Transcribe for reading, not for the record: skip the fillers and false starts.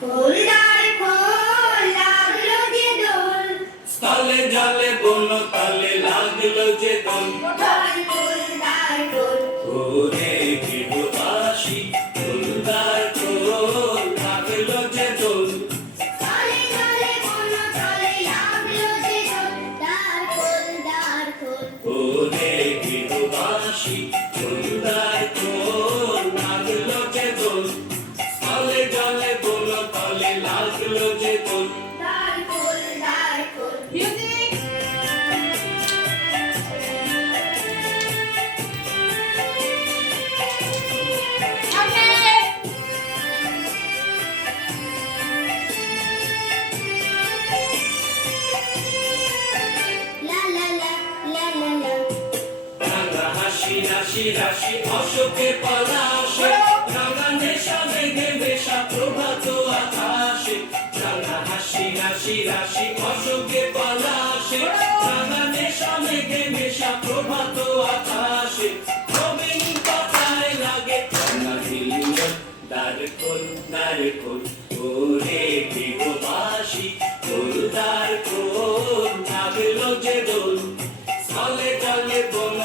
খোলদার খোল লাগলো যে দোল, তালে জালে বলো তালে লাগলো যে দোল। খোলদার খোল ওরে গৃহবাসী খোলদার খোল লাগলো যে দোল। তালে তালে বলো তালে লাগলো যে দোল, খোলদার খোল ওরে গৃহবাসী খোলদার খোল লাগলো যে দোল। তালে জালে বলো তালে লাগলো যে দোল। খোলদার খোল মিউজিক। লা লা লা লা লা লা, রাঙা হাসি রাশি রাশি অশোকে পলাশে, রাঙা নেশা মেঘে মেশা প্রভাত আকাশে। রাঙা হাসি রাশি রাশি অশোকে পলাশে, রাঙা নেশা মেঘে মেশা প্রভাত আকাশে। নবীন কথায় লাগে রাঙা হিল্লোল, দ্বার খোল দ্বার খোল ওরে গৃহবাসী খোলদার খোল লাগলো যে দোল। তালে জালে বলো